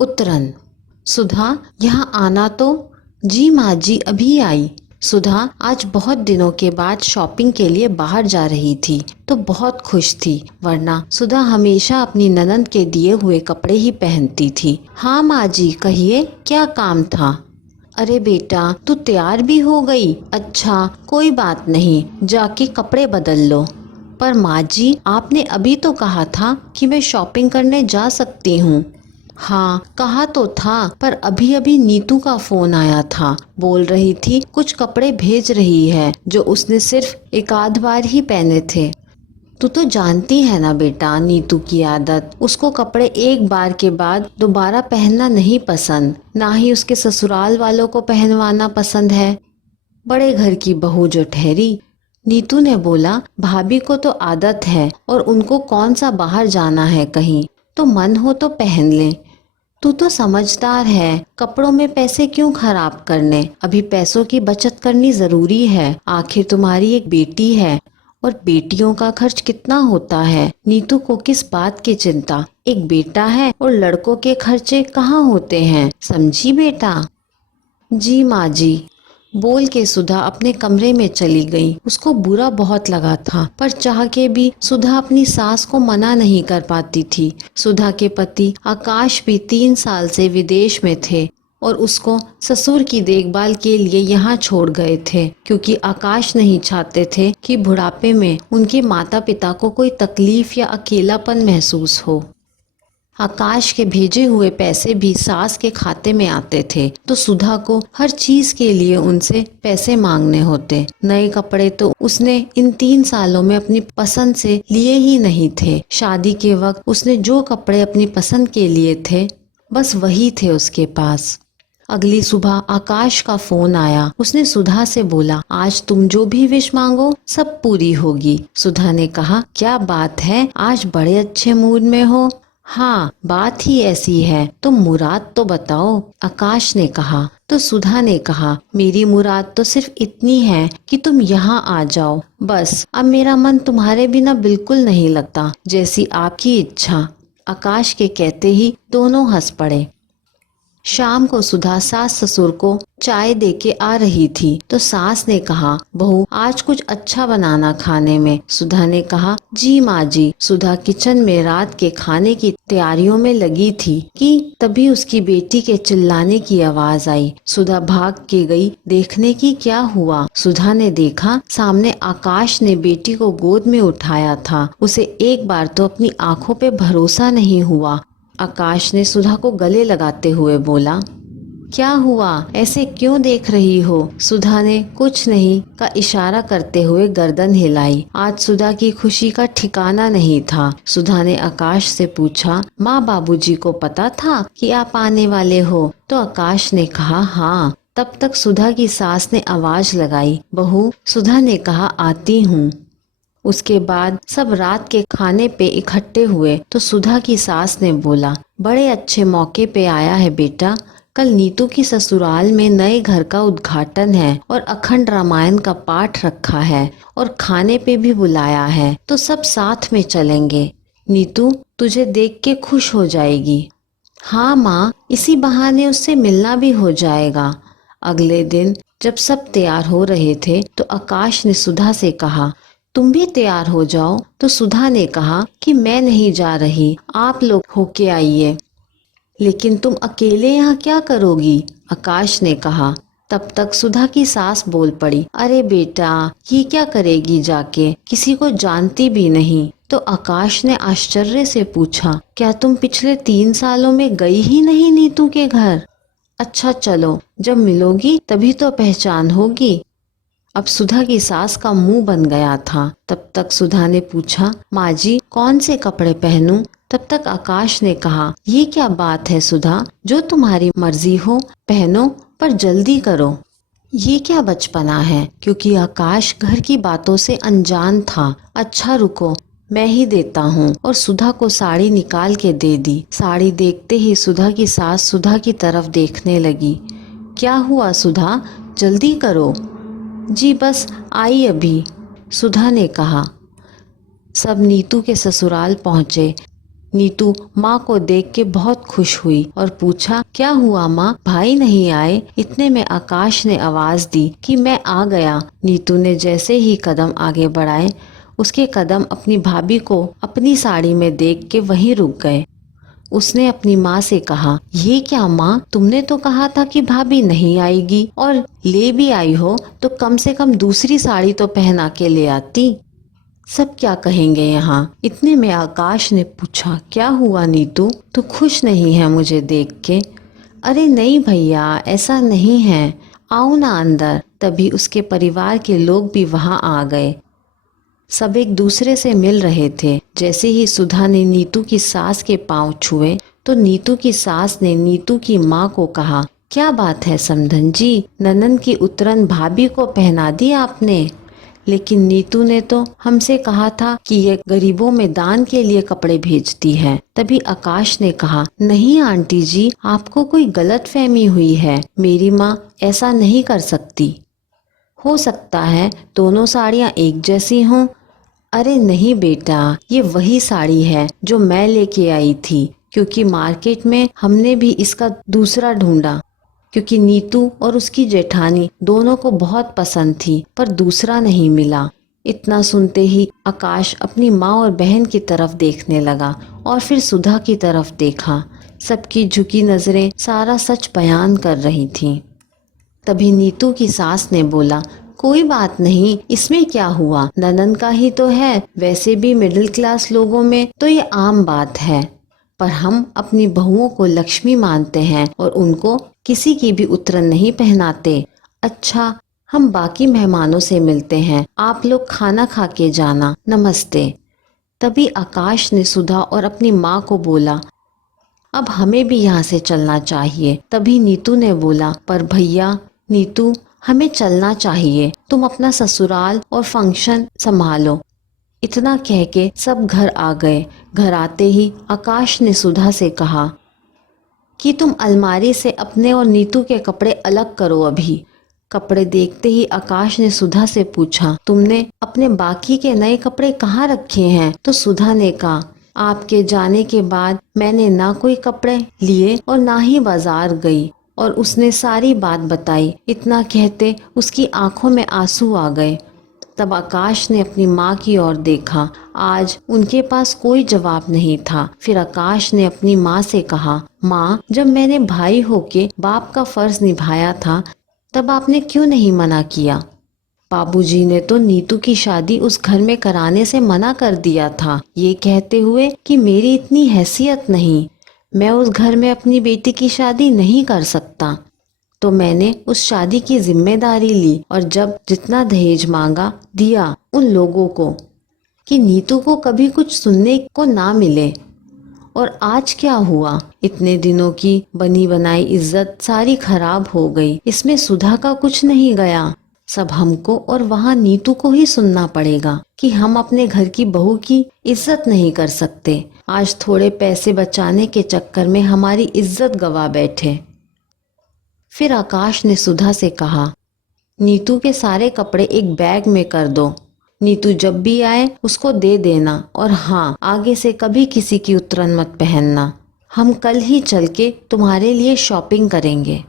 उत्तरन। सुधा, यहाँ आना तो। जी माँ जी, अभी आई। सुधा आज बहुत दिनों के बाद शॉपिंग के लिए बाहर जा रही थी तो बहुत खुश थी, वरना सुधा हमेशा अपनी ननद के दिए हुए कपड़े ही पहनती थी। हाँ माँ जी, कहिए क्या काम था। अरे बेटा, तू तैयार भी हो गई? अच्छा, कोई बात नहीं, जाके कपड़े बदल लो। पर माँ जी, आपने अभी तो कहा था कि मैं शॉपिंग करने जा सकती हूँ। हाँ, कहा तो था, पर अभी अभी नीतू का फोन आया था। बोल रही थी कुछ कपड़े भेज रही है जो उसने सिर्फ एक आध बार ही पहने थे। तू तो जानती है ना बेटा नीतू की आदत, उसको कपड़े एक बार के बाद दोबारा पहनना नहीं पसंद, ना ही उसके ससुराल वालों को पहनवाना पसंद है। बड़े घर की बहू जो ठहरी। नीतू ने बोला, भाभी को तो आदत है और उनको कौन सा बाहर जाना है कहीं, तो मन हो तो पहन ले। तू तो समझदार है, कपड़ों में पैसे क्यों खराब करने, अभी पैसों की बचत करनी जरूरी है। आखिर तुम्हारी एक बेटी है और बेटियों का खर्च कितना होता है। नीतू को किस बात की चिंता, एक बेटा है और लड़कों के खर्चे कहाँ होते हैं, समझी बेटा। जी माँ जी, बोल के सुधा अपने कमरे में चली गई। उसको बुरा बहुत लगा था, पर चाह के भी सुधा अपनी सास को मना नहीं कर पाती थी। सुधा के पति आकाश भी 3 साल से विदेश में थे और उसको ससुर की देखभाल के लिए यहाँ छोड़ गए थे, क्योंकि आकाश नहीं चाहते थे कि बुढ़ापे में उनके माता पिता को कोई तकलीफ या अकेलापन महसूस हो। आकाश के भेजे हुए पैसे भी सास के खाते में आते थे, तो सुधा को हर चीज के लिए उनसे पैसे मांगने होते। नए कपड़े तो उसने इन 3 सालों में अपनी पसंद से लिए ही नहीं थे। शादी के वक्त उसने जो कपड़े अपनी पसंद के लिए थे, बस वही थे उसके पास। अगली सुबह आकाश का फोन आया। उसने सुधा से बोला, आज तुम जो भी विश मांगो सब पूरी होगी। सुधा ने कहा, क्या बात है, आज बड़े अच्छे मूड में हो। हाँ, बात ही ऐसी है, तुम मुराद तो बताओ, आकाश ने कहा। तो सुधा ने कहा, मेरी मुराद तो सिर्फ इतनी है कि तुम यहाँ आ जाओ, बस। अब मेरा मन तुम्हारे बिना बिल्कुल नहीं लगता, जैसी आपकी इच्छा। आकाश के कहते ही दोनों हंस पड़े। शाम को सुधा सास ससुर को चाय दे के आ रही थी तो सास ने कहा, बहू आज कुछ अच्छा बनाना खाने में। सुधा ने कहा, जी माँ जी। सुधा किचन में रात के खाने की तैयारियों में लगी थी कि तभी उसकी बेटी के चिल्लाने की आवाज आई। सुधा भाग के गई देखने की क्या हुआ। सुधा ने देखा, सामने आकाश ने बेटी को गोद में उठाया था। उसे एक बार तो अपनी आंखों पे भरोसा नहीं हुआ। आकाश ने सुधा को गले लगाते हुए बोला, क्या हुआ, ऐसे क्यों देख रही हो। सुधा ने कुछ नहीं का इशारा करते हुए गर्दन हिलाई। आज सुधा की खुशी का ठिकाना नहीं था। सुधा ने आकाश से पूछा, माँ बाबूजी को पता था कि आप आने वाले हो। तो आकाश ने कहा, हाँ। तब तक सुधा की सास ने आवाज लगाई, बहू। सुधा ने कहा, आती हूँ। उसके बाद सब रात के खाने पे इकट्ठे हुए तो सुधा की सास ने बोला, बड़े अच्छे मौके पे आया है बेटा, कल नीतू की ससुराल में नए घर का उद्घाटन है और अखंड रामायण का पाठ रखा है और खाने पे भी बुलाया है, तो सब साथ में चलेंगे। नीतू तुझे देख के खुश हो जाएगी। हाँ माँ, इसी बहाने उससे मिलना भी हो जाएगा। अगले दिन जब सब तैयार हो रहे थे तो आकाश ने सुधा से कहा, तुम भी तैयार हो जाओ। तो सुधा ने कहा कि मैं नहीं जा रही, आप लोग होके आइए। लेकिन तुम अकेले यहाँ क्या करोगी, आकाश ने कहा। तब तक सुधा की सास बोल पड़ी, अरे बेटा, ये क्या करेगी जाके, किसी को जानती भी नहीं। तो आकाश ने आश्चर्य से पूछा, क्या तुम पिछले 3 सालों में गई ही नहीं नीतू के घर। अच्छा चलो, जब मिलोगी तभी तो पहचान होगी। अब सुधा की सास का मुंह बन गया था। तब तक सुधा ने पूछा, माँ जी कौन से कपड़े पहनूं। तब तक आकाश ने कहा, ये क्या बात है सुधा, जो तुम्हारी मर्जी हो पहनो, पर जल्दी करो। ये क्या बचपना है, क्योंकि आकाश घर की बातों से अनजान था। अच्छा रुको, मैं ही देता हूँ। और सुधा को साड़ी निकाल के दे दी। साड़ी देखते ही सुधा की सास सुधा की तरफ देखने लगी। क्या हुआ सुधा, जल्दी करो। जी बस आई अभी, सुधा ने कहा। सब नीतू के ससुराल पहुँचे। नीतू माँ को देख के बहुत खुश हुई और पूछा, क्या हुआ माँ, भाई नहीं आए? इतने में आकाश ने आवाज दी कि मैं आ गया। नीतू ने जैसे ही कदम आगे बढ़ाए, उसके कदम अपनी भाभी को अपनी साड़ी में देख के वहीं रुक गए। उसने अपनी माँ से कहा, ये क्या माँ, तुमने तो कहा था कि भाभी नहीं आएगी, और ले भी आई हो तो कम से कम दूसरी साड़ी तो पहना के ले आती। सब क्या कहेंगे यहाँ। इतने में आकाश ने पूछा, क्या हुआ नीतू, तू खुश नहीं है मुझे देख के? अरे नहीं भैया, ऐसा नहीं है, आओ ना अंदर। तभी उसके परिवार के लोग भी वहाँ आ गए। सब एक दूसरे से मिल रहे थे। जैसे ही सुधा ने नीतू की सास के पांव छुए तो नीतू की सास ने नीतू की माँ को कहा, क्या बात है समधन जी, ननन की उतरन भाभी को पहना दी आपने? लेकिन नीतू ने तो हमसे कहा था कि ये गरीबों में दान के लिए कपड़े भेजती है। तभी आकाश ने कहा, नहीं आंटी जी, आपको कोई गलतफहमी हुई है, मेरी माँ ऐसा नहीं कर सकती। हो सकता है दोनों साड़ियाँ एक जैसी हों। अरे नहीं बेटा, ये वही साड़ी है जो मैं लेके आई थी, क्योंकि मार्केट में हमने भी इसका दूसरा ढूंढा, क्योंकि नीतू और उसकी जेठानी दोनों को बहुत पसंद थी, पर दूसरा नहीं मिला। इतना सुनते ही आकाश अपनी माँ और बहन की तरफ देखने लगा और फिर सुधा की तरफ देखा। सबकी झुकी नजरें सारा सच बयान कर रही थीं। तभी नीतू की सास ने बोला, कोई बात नहीं, इसमें क्या हुआ, ननन का ही तो है, वैसे भी मिडिल क्लास लोगों में तो ये आम बात है। पर हम अपनी बहुओं को लक्ष्मी मानते हैं और उनको किसी की भी उतरन नहीं पहनाते। अच्छा, हम बाकी मेहमानों से मिलते हैं, आप लोग खाना खा के जाना, नमस्ते। तभी आकाश ने सुधा और अपनी माँ को बोला, अब हमें भी यहाँ से चलना चाहिए। तभी नीतू ने बोला, पर भैया नीतू, हमें चलना चाहिए, तुम अपना ससुराल और फंक्शन संभालो। इतना कह के सब घर आ गए। घर आते ही आकाश ने सुधा से कहा कि तुम अलमारी से अपने और नीतू के कपड़े अलग करो अभी। कपड़े देखते ही आकाश ने सुधा से पूछा, तुमने अपने बाकी के नए कपड़े कहाँ रखे हैं? तो सुधा ने कहा, आपके जाने के बाद मैंने ना कोई कपड़े लिए और ना ही बाजार गई। और उसने सारी बात बताई। इतना कहते उसकी आंखों में आंसू आ गए। तब आकाश ने अपनी माँ की ओर देखा। आज उनके पास कोई जवाब नहीं था। फिर आकाश ने अपनी माँ से कहा, माँ, जब मैंने भाई होके बाप का फर्ज निभाया था तब आपने क्यों नहीं मना किया? बाबूजी ने तो नीतू की शादी उस घर में कराने से मना कर दिया था, ये कहते हुए कि मेरी इतनी हैसियत नहीं, मैं उस घर में अपनी बेटी की शादी नहीं कर सकता। तो मैंने उस शादी की जिम्मेदारी ली और जब जितना दहेज मांगा दिया उन लोगों को, कि नीतू को कभी कुछ सुनने को ना मिले। और आज क्या हुआ, इतने दिनों की बनी बनाई इज्जत सारी खराब हो गई। इसमें सुधा का कुछ नहीं गया। सब हमको और वहाँ नीतू को ही सुनना पड़ेगा कि हम अपने घर की बहू की इज्जत नहीं कर सकते। आज थोड़े पैसे बचाने के चक्कर में हमारी इज्जत गवा बैठे। फिर आकाश ने सुधा से कहा, नीतू के सारे कपड़े एक बैग में कर दो, नीतू जब भी आए उसको दे देना, और हाँ, आगे से कभी किसी की उतरन मत पहनना। हम कल ही चल के तुम्हारे लिए शॉपिंग करेंगे।